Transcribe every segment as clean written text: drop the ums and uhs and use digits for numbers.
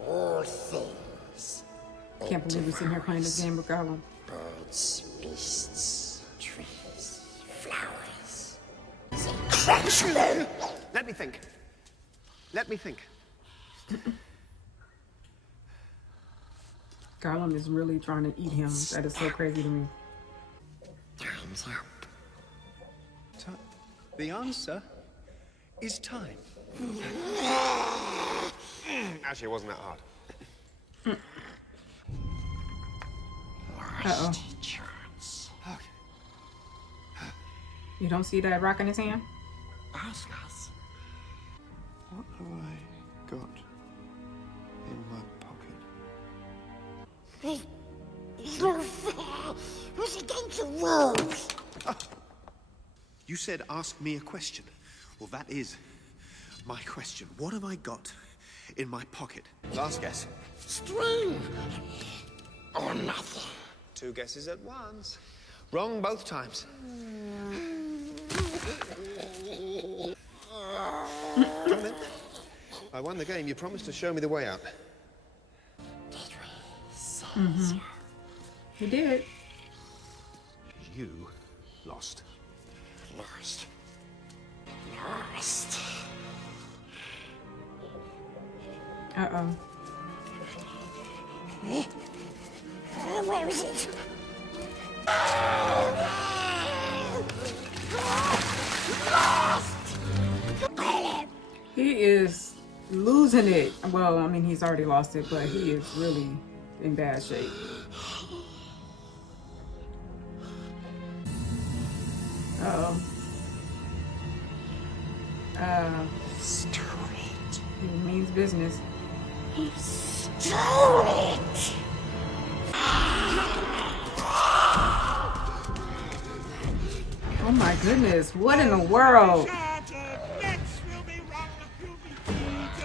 All things. Can't believe we're sitting here playing this game with Gollum. Birds, beasts, trees, flowers. Actually, Let me think. Let me think. Gollum is really trying to eat him. That is so crazy to me. time's up. The answer is time. Actually, it wasn't that hard. Uh-oh. Chance. Okay. You don't see that rock in his hand? Ask us. What have I got in my pocket? It's not fair. It's against the rules. You said ask me a question. Well, that is my question. What have I got in my pocket? Last guess. String. Or nothing. 2 guesses at once. Wrong both times. Come in. I won the game. You promised to show me the way out. Mm-hmm. You did. You lost. Lost. Uh-oh. Where is it? He is losing it. Well, I mean, he's already lost it, but he is really in bad shape. Uh-oh. Stole it. He means business. Stole it. Oh my goodness, what in the world?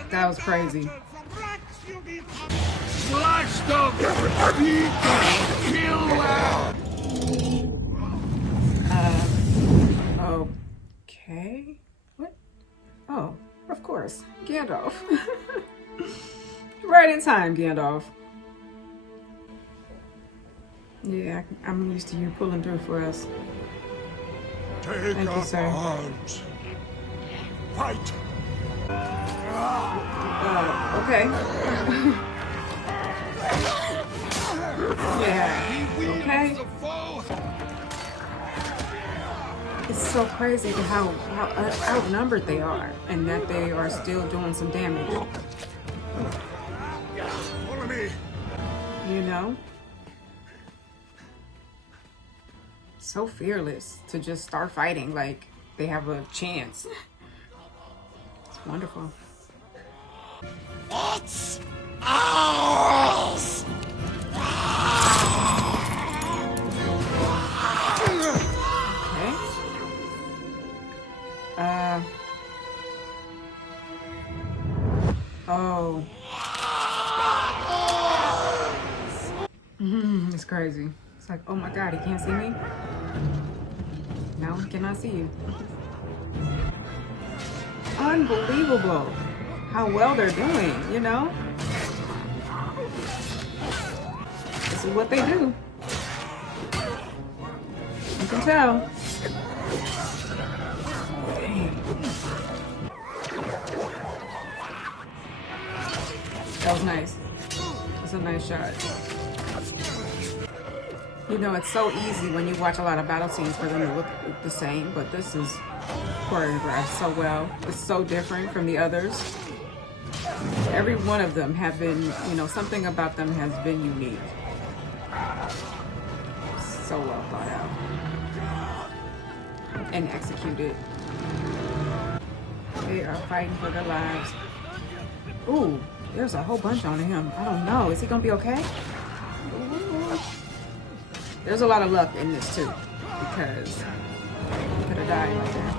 That was crazy. Slash them! Beat them! Kill them! Okay. What? Oh, of course. Gandalf. Right in time, Gandalf. Yeah, I'm used to you pulling through for us. Take Thank you, up sir. arms. Fight! Okay. Yeah. Okay. It's so crazy how outnumbered they are, and that they are still doing some damage. Follow me! You know? So fearless to just start fighting like they have a chance. It's wonderful. It's ours. Okay. Oh. It's crazy. It's like, oh my God, he can't see me? Now he cannot see you. Unbelievable how well they're doing, you know? This is what they do. You can tell. Dang. That was nice. That's a nice shot. You know, it's so easy when you watch a lot of battle scenes for them to look the same, but this is choreographed so well. It's so different from the others. Every one of them have been, you know, something about them has been unique. So well thought out. And executed. They are fighting for their lives. Ooh, there's a whole bunch on him. I don't know. Is he gonna be okay? There's a lot of luck in this too, because he could have died like that.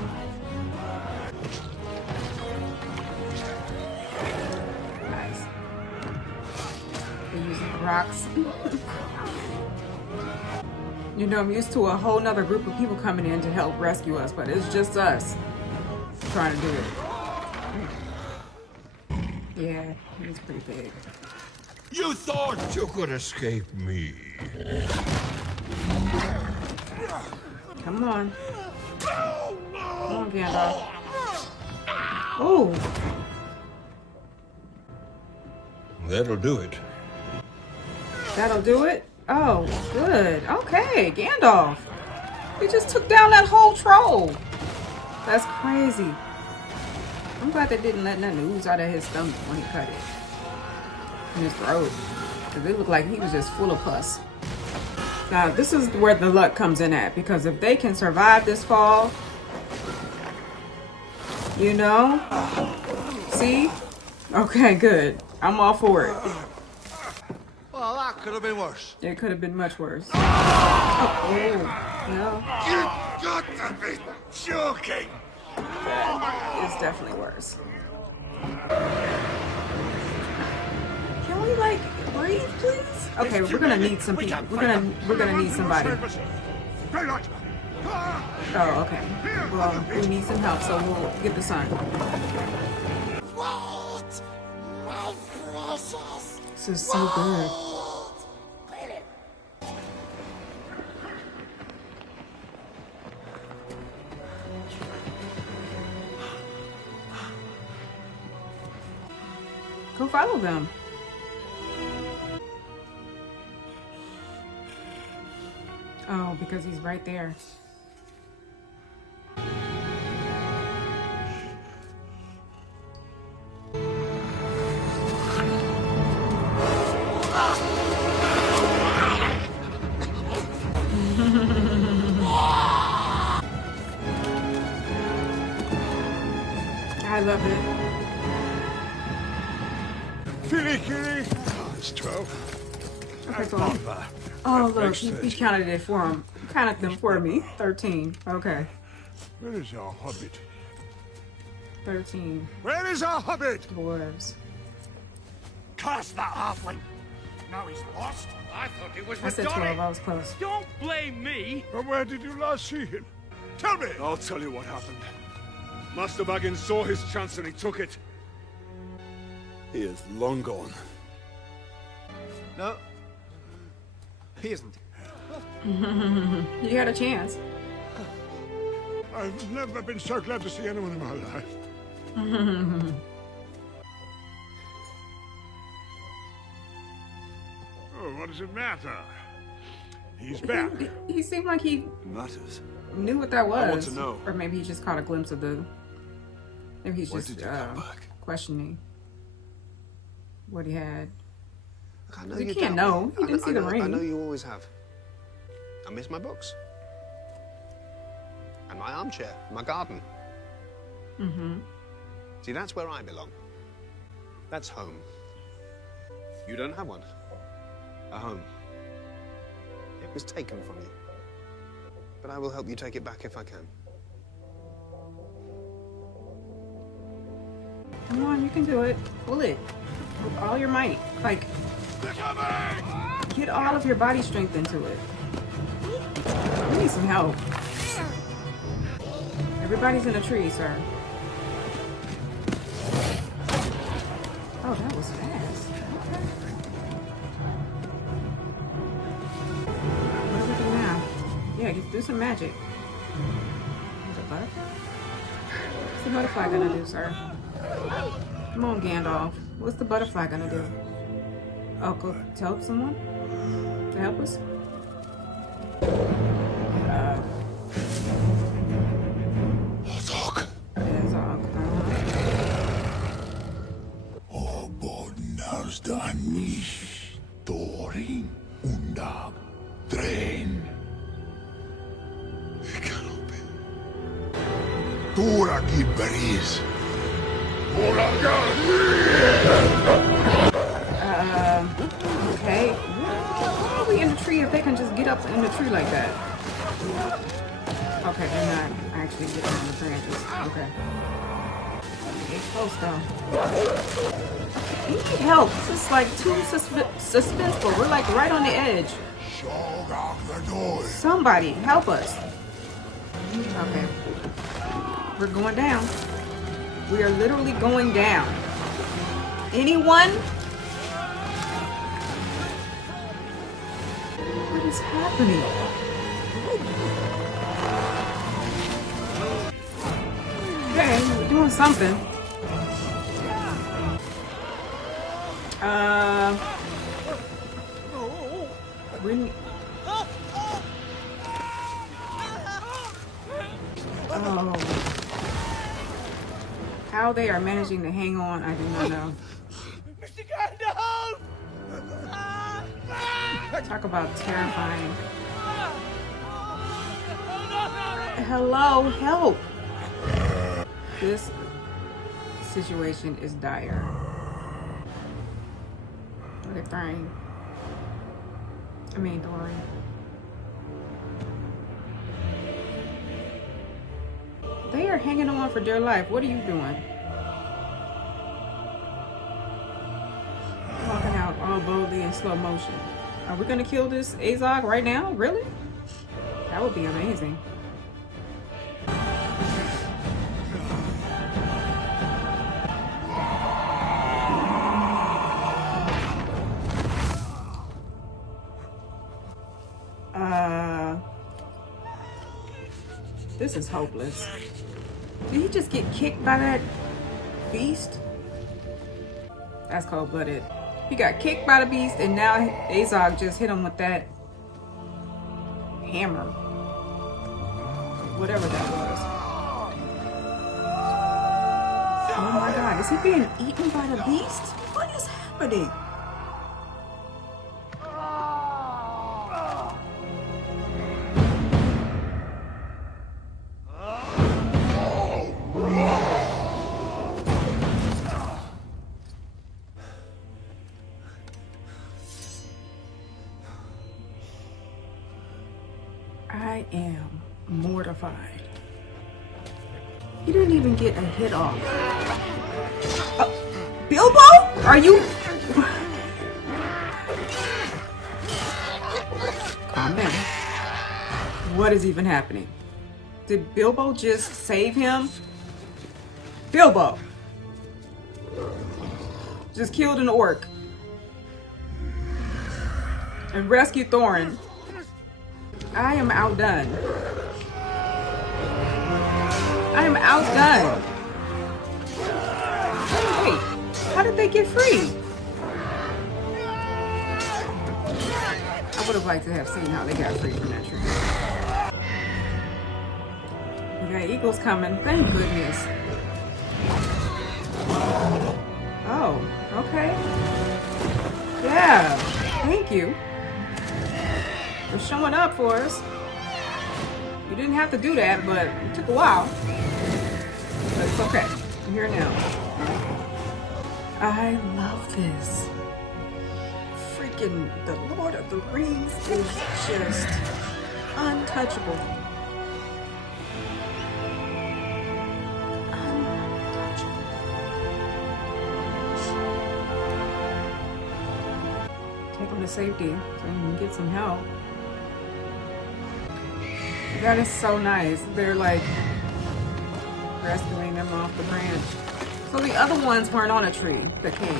Nice. They're using the rocks. You know, I'm used to a whole nother group of people coming in to help rescue us, but it's just us trying to do it. Yeah, he's pretty big. You thought you could escape me. Come on. Come on, Gandalf. Oh. That'll do it. That'll do it? Oh, good. Okay, Gandalf. He just took down that whole troll. That's crazy. I'm glad they didn't let nothing ooze out of his stomach when he cut it. In his throat. Because it looked like he was just full of pus. Now, this is where the luck comes in at. Because if they can survive this fall, you know? See? Okay, good. I'm all for it. Well, that could have been worse. It could have been much worse. Oh, no. You got to be joking. It's definitely worse. Can we like breathe, please? Okay, we're gonna need some people. We're gonna need somebody. Oh, okay. Well, we need some help, so we'll get the sun. Wait, my precious. This is so good. Go follow them. Oh, because he's right there. I love it. It's 12. Okay, 12. Oh, look, he counted it for him. Counted them for me. 13. Okay. Where is our hobbit? 13 Where is our hobbit? dwarves. Curse that halfling! Now he's lost. I thought he was I said 12, I was close. Don't blame me. But where did you last see him? Tell me! I'll tell you what happened. Master Baggins saw his chance and he took it. He is long gone. No. He isn't. You had a chance. I've never been so glad to see anyone in my life. Oh, what does it matter? He's back. He seemed like he Matters. knew what that was. want to know. Or maybe he just caught a glimpse of the... Maybe he's Why just did you come back? questioning what he had. Look, I know You you can't doubt know. me. You didn't see the ring. I know you always have. I miss my books. And my armchair, my garden. Mm-hmm. See, that's where I belong. That's home. You don't have one. A home. It was taken from you. But I will help you take it back if I can. Come on, you can do it. Pull it. With all your might. Like, get all of your body strength into it. We need some help. Everybody's in a tree, sir. Oh, that was fast. Okay. What do we do now? Yeah, just do some magic. Is it butterfly? What's the butterfly gonna do, sir? Come on, Gandalf. What's the butterfly gonna do? Oh, go tell someone to help us? Dog. Yeah, Zog. Obodnarsda nicht Thorin unda Drain. It cannot be. Tora Gibberis. Okay. Why are we in the tree if they can just get up in the tree like that? Okay, they're not actually getting on the branches. Okay. Get close though. We need help. This is like too suspenseful. We're like right on the edge. Somebody help us. Okay. We're going down. We are literally going down. Anyone? What is happening? Okay, we're doing something. We... Oh. How they are managing to hang on, I do not know. Talk about terrifying. Hello, help! This situation is dire. What are they throwing? I mean, throwing. They are hanging on for dear life. What are you doing? Walking out all boldly in slow motion. Are we gonna kill this Azog right now? Really? That would be amazing. This is hopeless. Did he just get kicked by that beast? That's cold-blooded. He got kicked by the beast, and now Azog just hit him with that hammer. Whatever that was. Oh my god, is he being eaten by the beast? What is happening? I am mortified. He didn't even get a hit off. Bilbo? Are you... Calm down. What is even happening? Did Bilbo just save him? Bilbo! Just killed an orc. And rescued Thorin. I am outdone. I am outdone. Wait, how did they get free? I would have liked to have seen how they got free from that tree. We got eagles coming, thank goodness. Oh, okay. Yeah, thank you. For showing up for us. You didn't have to do that, but it took a while. But it's okay. I'm here now. I love this. Freaking the Lord of the Rings is just untouchable. Untouchable. Take them to safety so you can get some help. That is so nice. They're like rescuing them off the branch. So the other ones weren't on a tree that came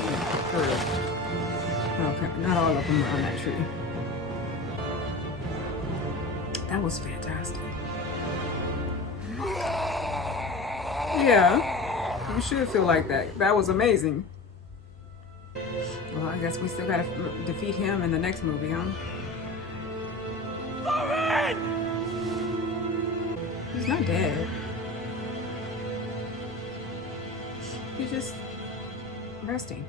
through. Okay, not all of them were on that tree. That was fantastic. Yeah, you should feel like that. That was amazing. Well, I guess we still gotta defeat him in the next movie, huh? He's not dead. He's just resting.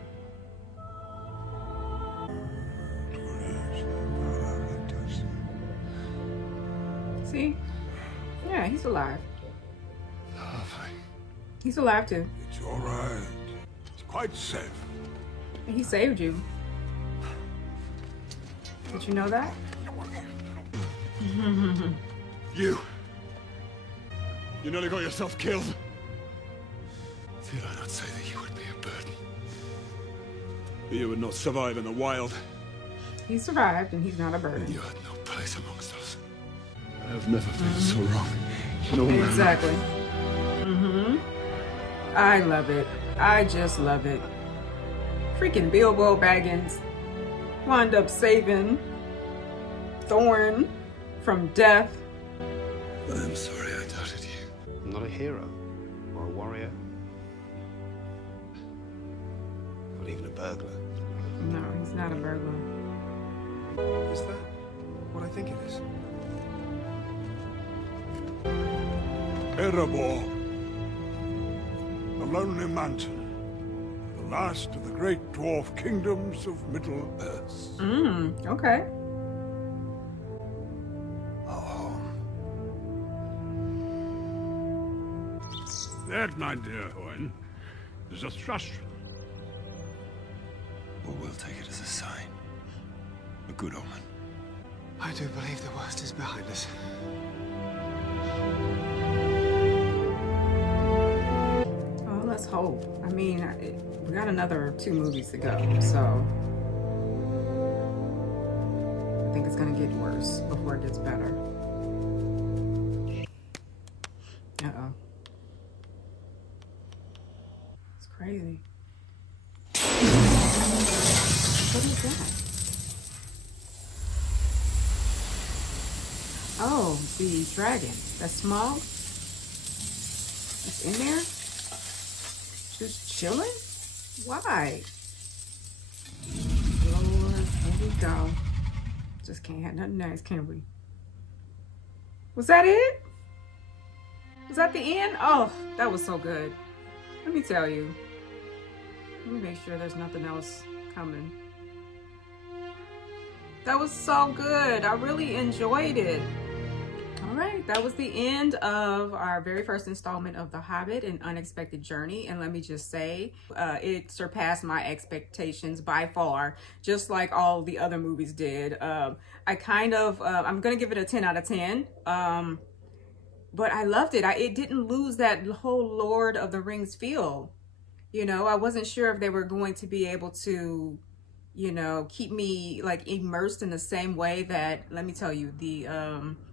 See? Yeah, he's alive. He's alive too. It's all right. It's quite safe. He saved you. Did you know that? You nearly got yourself killed. Did I not say that you would be a burden? That you would not survive in the wild. He survived, and he's not a burden. You had no place amongst us. I have never been so wrong. No, Exactly. I love it. I just love it. Freaking Bilbo Baggins wound up saving Thorn from death. I'm sorry I doubted you. I'm not a hero or a warrior. Not even a burglar. No, he's not a burglar. Is that what I think it is? Erebor, the Lonely Mountain, the last of the great dwarf kingdoms of Middle-earth. Okay. Our home. That, my dear Owen, is a thrust. Well, we'll take it as a sign. A good omen. I do believe the worst is behind us. Oh, let's hope. I mean, we got another 2 movies to go, so I think it's gonna get worse before it gets better. Uh-oh. It's crazy. What is that? Oh, the dragon. That's small? It's in there? Just chilling? Why? Lord, here we go. Just can't have nothing nice, can we? Was that it? Was that the end? Oh, that was so good. Let me tell you. Let me make sure there's nothing else coming. That was so good. I really enjoyed it. All right, that was the end of our very first installment of The Hobbit, An Unexpected Journey. And let me just say, it surpassed my expectations by far, just like all the other movies did. I'm gonna give it a 10 out of 10. But I loved it. It didn't lose that whole Lord of the Rings feel. You know, I wasn't sure if they were going to be able to, you know, keep me like immersed in the same way that, let me tell you, the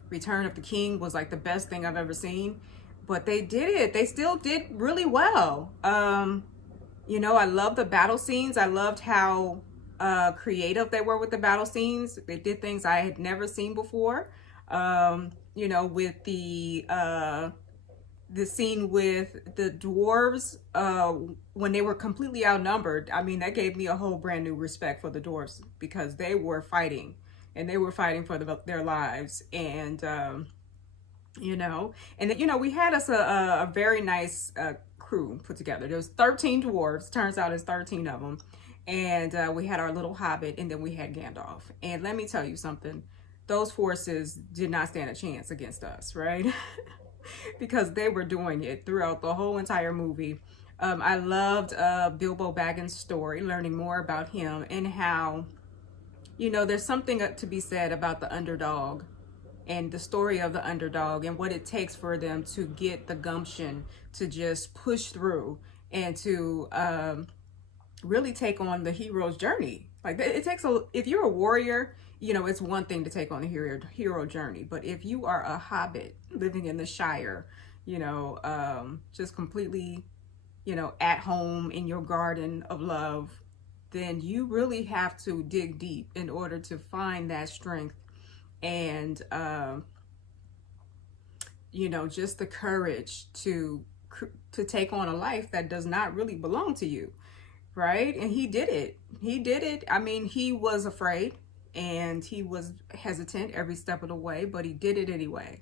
Return of the King was like the best thing I've ever seen. But they did it. They still did really well. You know, I love the battle scenes. I loved how creative they were with the battle scenes. They did things I had never seen before. You know, with the scene with the dwarves when they were completely outnumbered. I mean, that gave me a whole brand new respect for the dwarves, because they were fighting, and they were fighting for their lives. And you know, and you know, we had us a very nice crew put together. There was 13 dwarves. Turns out it's 13 of them. And we had our little hobbit, and then we had Gandalf. And let me tell you something. Those forces did not stand a chance against us, right? Because they were doing it throughout the whole entire movie. I loved Bilbo Baggins' story, learning more about him, and how, you know, there's something to be said about the underdog and the story of the underdog and what it takes for them to get the gumption to just push through and to really take on the hero's journey. Like, it takes if you're a warrior, you know, it's one thing to take on the hero journey. But if you are a hobbit living in the Shire, you know, just completely, you know, at home in your garden of love, then you really have to dig deep in order to find that strength and, you know, just the courage to take on a life that does not really belong to you, right? And he did it. He did it. I mean, he was afraid. And he was hesitant every step of the way, but he did it anyway.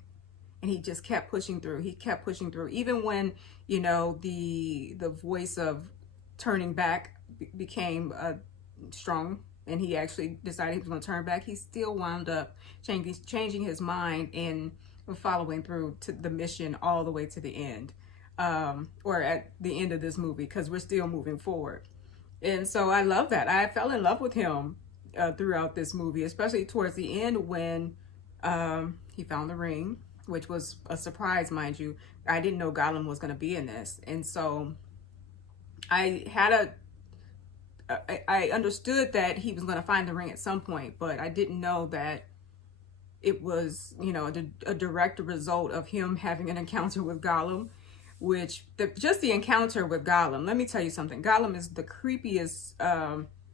And he just kept pushing through. He kept pushing through. Even when, you know, the voice of turning back became strong, and he actually decided he was going to turn back, he still wound up changing his mind and following through to the mission all the way to the end, or at the end of this movie, because we're still moving forward. And so I love that. I fell in love with him throughout this movie, especially towards the end when he found the ring, which was a surprise, mind you. I didn't know Gollum was going to be in this. And so I understood that he was going to find the ring at some point, but I didn't know that it was, you know, a direct result of him having an encounter with Gollum, which just the encounter with Gollum. Let me tell you something. Gollum is the creepiest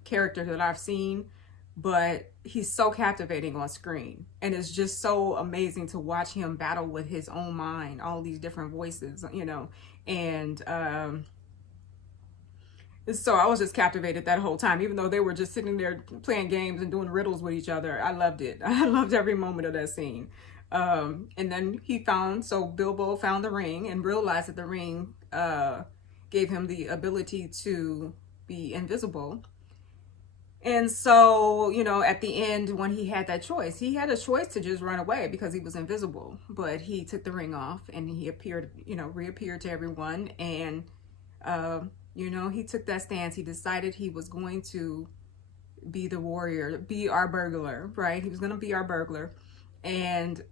character that I've seen, but he's so captivating on screen, and it's just so amazing to watch him battle with his own mind, all these different voices, you know. And so I was just captivated that whole time, even though they were just sitting there playing games and doing riddles with each other. I loved it. I loved every moment of that scene. And then Bilbo found the ring and realized that the ring gave him the ability to be invisible. And so, you know, at the end, when he had that choice, he had a choice to just run away because he was invisible. But he took the ring off and he reappeared to everyone. And, you know, he took that stance. He decided he was going to be the warrior, be our burglar, right? He was going to be our burglar. And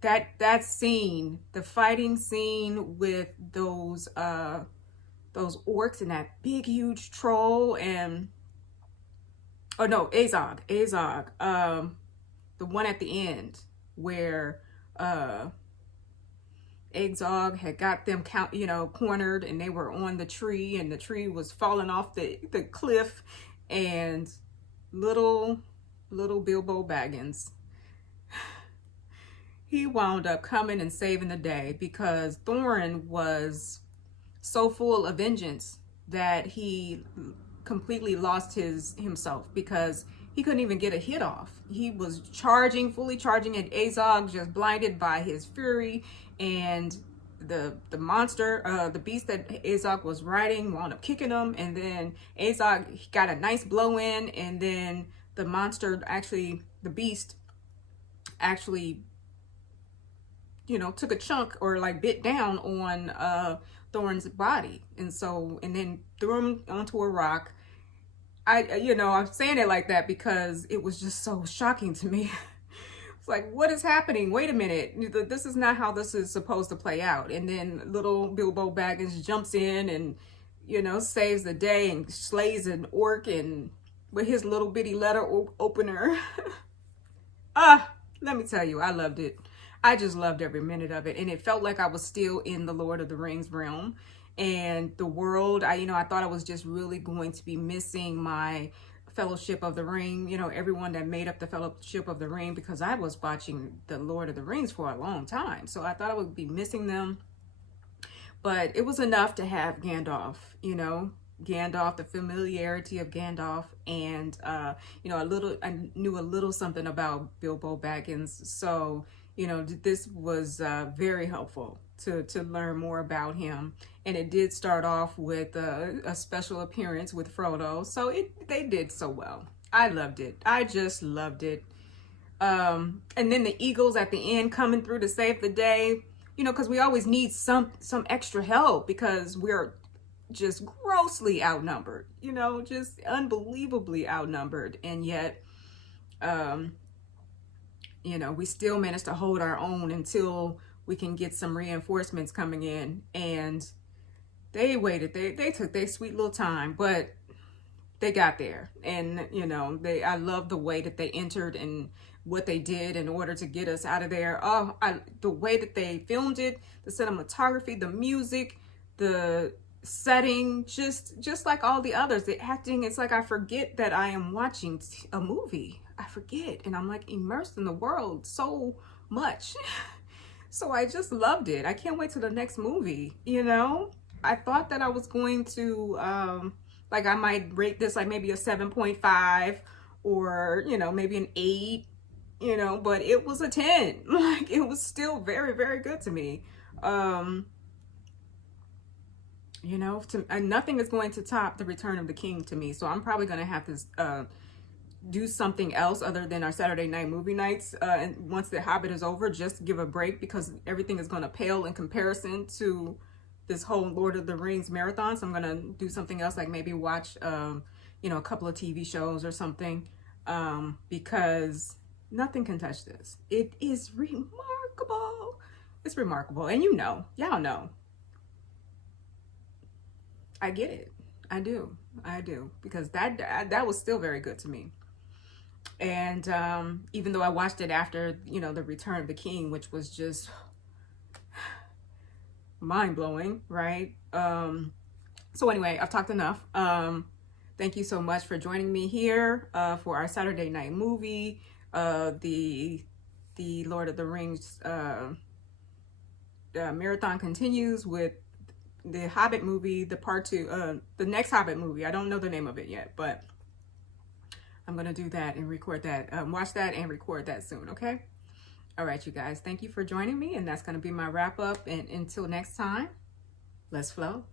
that scene, the fighting scene with those orcs and that big, huge troll and... Oh no, Azog, the one at the end where Azog had got them cornered, and they were on the tree, and the tree was falling off the cliff, and little Bilbo Baggins, he wound up coming and saving the day because Thorin was so full of vengeance that he completely lost himself because he couldn't even get a hit off. He was fully charging at Azog, just blinded by his fury, and the monster, the beast that Azog was riding wound up kicking him, and then Azog got a nice blow in, and then the monster the beast actually, you know, took a chunk or like bit down on Thorin's body, and then threw him onto a rock. I'm saying it like that because it was just so shocking to me. It's like, what is happening? Wait a minute, this is not how this is supposed to play out. And then little Bilbo Baggins jumps in and, you know, saves the day and slays an orc and with his little bitty letter opener. Let me tell you, I loved it. I just loved every minute of it, and it felt like I was still in the Lord of the Rings realm. And the world, I thought I was just really going to be missing my Fellowship of the Ring, you know, everyone that made up the Fellowship of the Ring, because I was watching the Lord of the Rings for a long time. So I thought I would be missing them. But it was enough to have Gandalf, you know, the familiarity of Gandalf, and, I knew a little something about Bilbo Baggins. So, you know, this was very helpful to learn more about him. And it did start off with a special appearance with Frodo. So they did so well. I loved it. I just loved it. And then the Eagles at the end coming through to save the day, you know, because we always need some extra help because we're just grossly outnumbered, you know, just unbelievably outnumbered. And yet, you know, we still managed to hold our own until we can get some reinforcements coming in. And they waited. They took their sweet little time, but they got there. And, you know, I love the way that they entered and what they did in order to get us out of there. The way that they filmed it, the cinematography, the music, the setting, just like all the others, the acting, it's like I forget that I am watching a movie. I forget, and I'm like immersed in the world so much. So I just loved it. I can't wait till the next movie, you know. I thought that I was going to like I might rate this like maybe a 7.5 or, you know, maybe an 8, you know, but it was a 10. Like, it was still very, very good to me. You know, nothing is going to top The Return of the King to me. So I'm probably going to have to do something else other than our Saturday night movie nights. And once The Hobbit is over, just give a break because everything is going to pale in comparison to this whole Lord of the Rings marathon. So I'm going to do something else, like maybe watch, you know, a couple of TV shows or something, because nothing can touch this. It is remarkable. It's remarkable. And you know, y'all know. I get it. I do, because that was still very good to me. And even though I watched it after, you know, The Return of the King, which was just mind-blowing, right? So anyway, I've talked enough. Thank you so much for joining me here for our Saturday night movie, the Lord of the Rings marathon continues with the Hobbit movie, the part 2, the next Hobbit movie. I don't know the name of it yet, but I'm gonna do that and record that, watch that and record that soon. Okay. All right, you guys, thank you for joining me, and that's gonna be my wrap up, and until next time, let's flow.